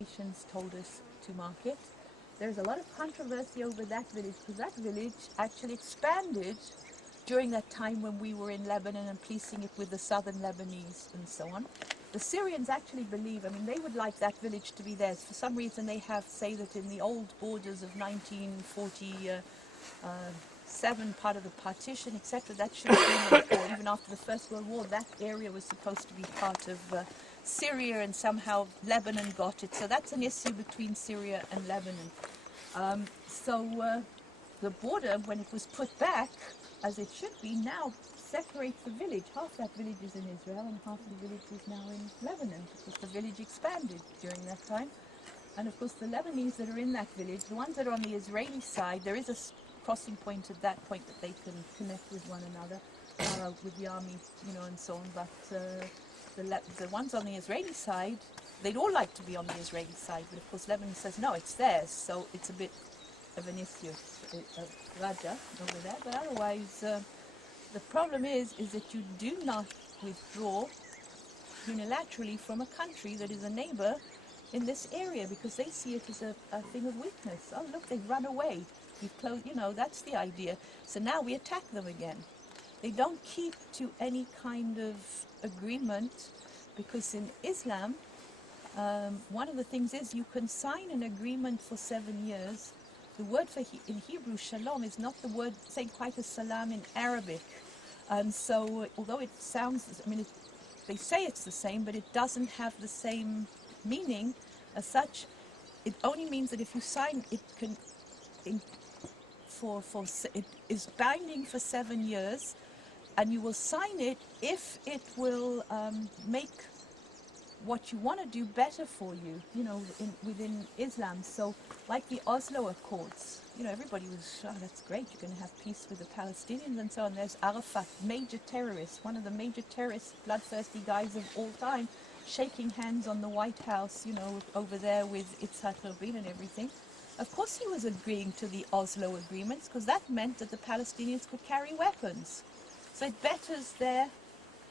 Nations told us to mark it. There's a lot of controversy over that village because that village actually expanded during that time when we were in Lebanon and piecing it with the southern Lebanese and so on. The Syrians actually believe, I mean, they would like that village to be theirs. For some reason, they say that in the old borders of 1947, part of the partition, etc., that should have been, or even after the First World War, that area was supposed to be part of Syria, and somehow Lebanon got it. So that's an issue between Syria and Lebanon. The border, when it was put back, as it should be, now separates the village. Half that village is in Israel and half the village is now in Lebanon, because the village expanded during that time. And of course the Lebanese that are in that village, the ones that are on the Israeli side, there is a crossing point at that point that they can connect with one another, with the army, and so on. But the ones on the Israeli side, they'd all like to be on the Israeli side, but of course Lebanon says no, it's theirs, so it's a bit of an issue, Raja over there. But otherwise, the problem is that you do not withdraw unilaterally from a country that is a neighbor in this area, because they see it as a thing of weakness. Oh, look, they've run away. We've closed, that's the idea. So now we attack them again. They don't keep to any kind of agreement, because in Islam, one of the things is you can sign an agreement for 7 years. The word for in Hebrew, shalom, is not the word same quite as salam in Arabic. And so, although it sounds, they say it's the same, but it doesn't have the same meaning as such. It only means that if you sign, it can, it is binding for 7 years, and you will sign it if it will make what you want to do better for you, within Islam. So, like the Oslo Accords, everybody was, oh, that's great, you're going to have peace with the Palestinians and so on. There's Arafat, major terrorist, one of the major terrorist, bloodthirsty guys of all time, shaking hands on the White House, over there with Issachar and everything. Of course he was agreeing to the Oslo agreements, because that meant that the Palestinians could carry weapons. So it betters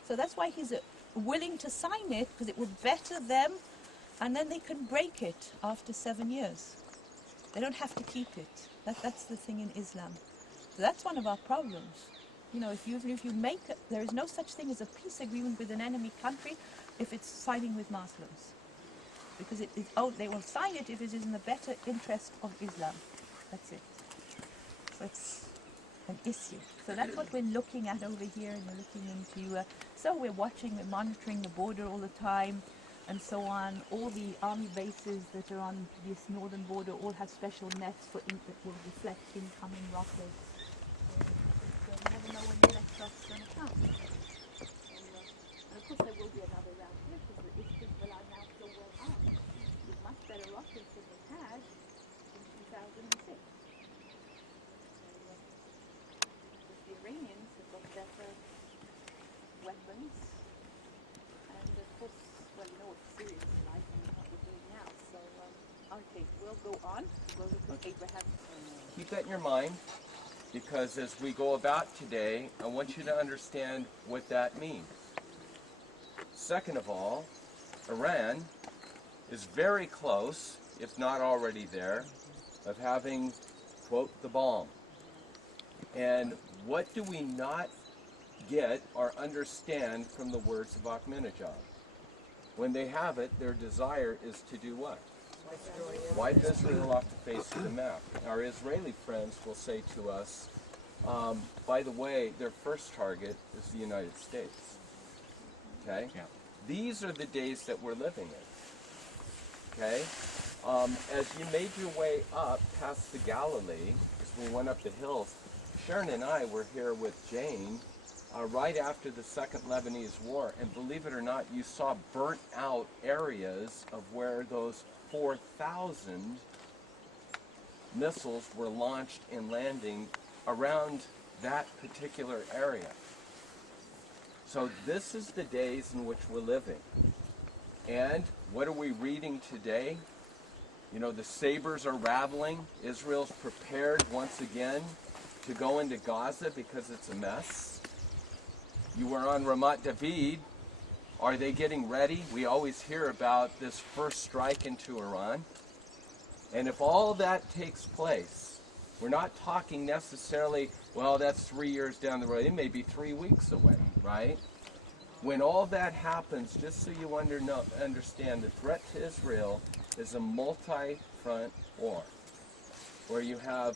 so that's why he's willing to sign it, because it will better them, and then they can break it after 7 years. They don't have to keep it. That's the thing in Islam. So that's one of our problems. If you make there is no such thing as a peace agreement with an enemy country if it's siding with Muslims, because they will sign it if it is in the better interest of Islam. That's it. So it's an issue. So that's what we're looking at over here, and we're looking into, so we're monitoring the border all the time, and so on. All the army bases that are on this northern border all have special nets that will deflect incoming rockets. So you never know when the next shot's going to come. And of course there will be another round here, because the Issachar are now so well armed, with much better rockets than they had in 2006. The Iranians have got better weapons, and of course, well, what Syria is like and what we're doing now. So, okay, we'll go on. We'll look at Abraham. Keep that in your mind, because as we go about today, I want you to understand what that means. Second of all, Iran is very close, if not already there, of having, quote, the bomb. And what do we not get or understand from the words of Ahmadinejad? When they have it, their desire is to do what? Wipe Israel off the face of the map. Our Israeli friends will say to us, by the way, their first target is the United States. Okay? Yeah. These are the days that we're living in. Okay? As you made your way up past the Galilee, as we went up the hills, Sharon and I were here with Jane right after the Second Lebanese War, and believe it or not, you saw burnt out areas of where those 4,000 missiles were launched and landing around that particular area. So this is the days in which we're living. And what are we reading today? The sabers are rattling. Israel's prepared once again to go into Gaza because it's a mess. You were on Ramat David Are they getting ready? We always hear about this first strike into Iran. And if all that takes place, we're not talking necessarily, well, that's 3 years down the road. It may be 3 weeks away, right? When all that happens, just so you understand, the threat to Israel is a multi-front war, where you have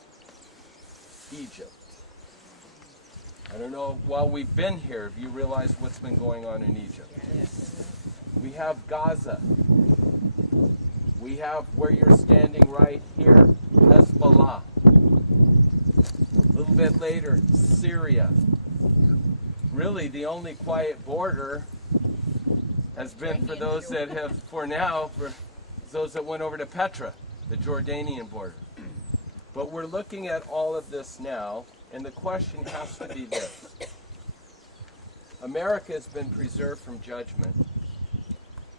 Egypt. I don't know, while we've been here, have you realized what's been going on in Egypt? We have Gaza. We have where you're standing right here, Hezbollah. A little bit later, Syria. Really, the only quiet border has been for those that have, for those that went over to Petra, the Jordanian border. But we're looking at all of this now, and the question has to be this. America has been preserved from judgment,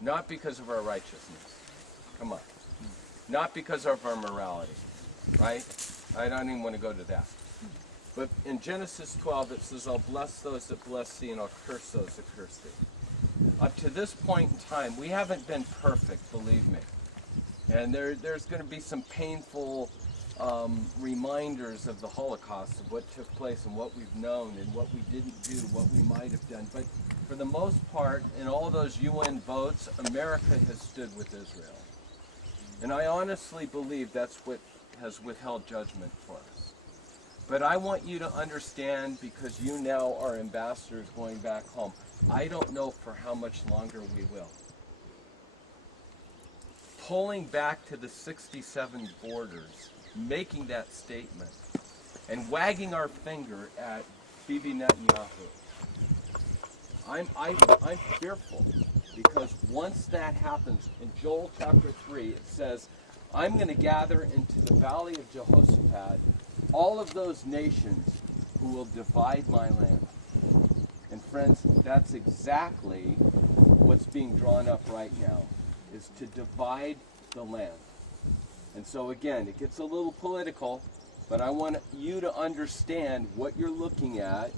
not because of our righteousness. Come on. Not because of our morality, right? I don't even want to go to that. But in Genesis 12, it says, I'll bless those that bless thee, and I'll curse those that curse thee. Up to this point in time, we haven't been perfect, believe me. And there's going to be some painful reminders of the Holocaust, of what took place and what we've known and what we didn't do, what we might have done. But for the most part, in all those UN votes, America has stood with Israel. And I honestly believe that's what has withheld judgment for us. But I want you to understand, because you now are ambassadors going back home, I don't know for how much longer we will. Pulling back to the 67 borders, making that statement, and wagging our finger at Bibi Netanyahu. I'm fearful, because once that happens, in Joel chapter 3, it says, I'm going to gather into the valley of Jehoshaphat all of those nations who will divide my land. And friends, that's exactly what's being drawn up right now, is to divide the land. And so again, it gets a little political, but I want you to understand what you're looking at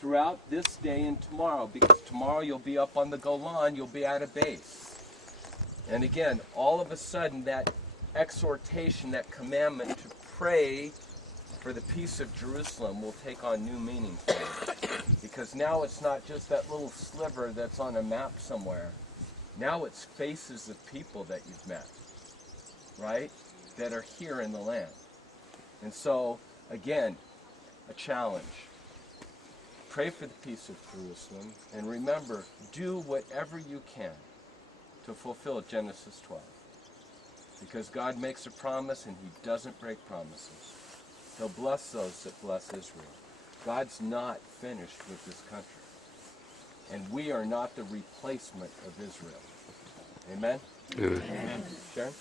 throughout this day and tomorrow, because tomorrow you'll be up on the Golan, you'll be at a base. And again, all of a sudden that exhortation, that commandment to pray for the peace of Jerusalem will take on new meaning for you. Because now it's not just that little sliver that's on a map somewhere. Now it's faces of people that you've met, right? That are here in the land. And so, again, a challenge. Pray for the peace of Jerusalem, and remember, do whatever you can to fulfill Genesis 12. Because God makes a promise and he doesn't break promises. He'll bless those that bless Israel. God's not finished with this country. And we are not the replacement of Israel. Amen? Amen. Sharon?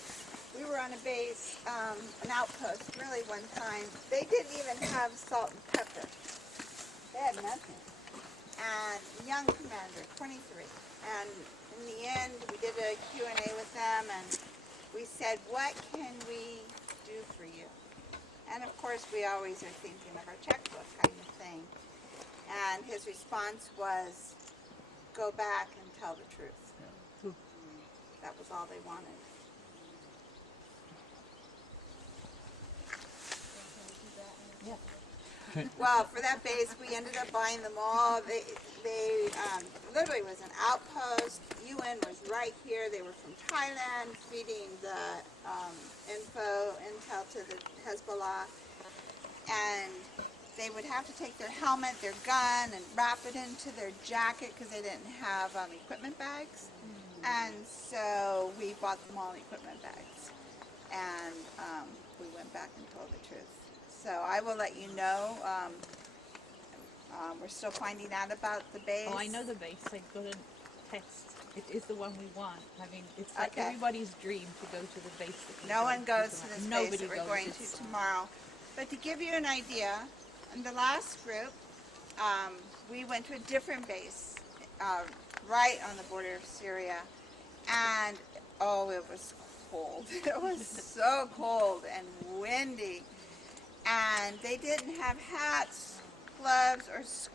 We were on a base, an outpost, really one time. They didn't even have salt and pepper. They had nothing. And the young commander, 23. And in the end, we did a Q&A with them, and we said, what can we do for you? And of course, we always are thinking of our checkbook kind of thing. And his response was, go back and tell the truth. Yeah. That was all they wanted. Well, for that base, we ended up buying them all. They literally was an outpost. UN was right here. They were from Thailand, feeding the intel to the Hezbollah. And they would have to take their helmet, their gun, and wrap it into their jacket because they didn't have equipment bags. And so we bought them all equipment bags. And we went back and told the truth. So I will let you know. We're still finding out about the base. Oh, I know the base. I got a text. It is the one we want. I mean, it's like Okay. everybody's dream to go to the base. That No one goes to this Nobody base that we're goes. going to tomorrow. But to give you an idea, in the last group, we went to a different base, right on the border of Syria. And, oh, it was cold. It was so cold and windy. And they didn't have hats, gloves, or scarves.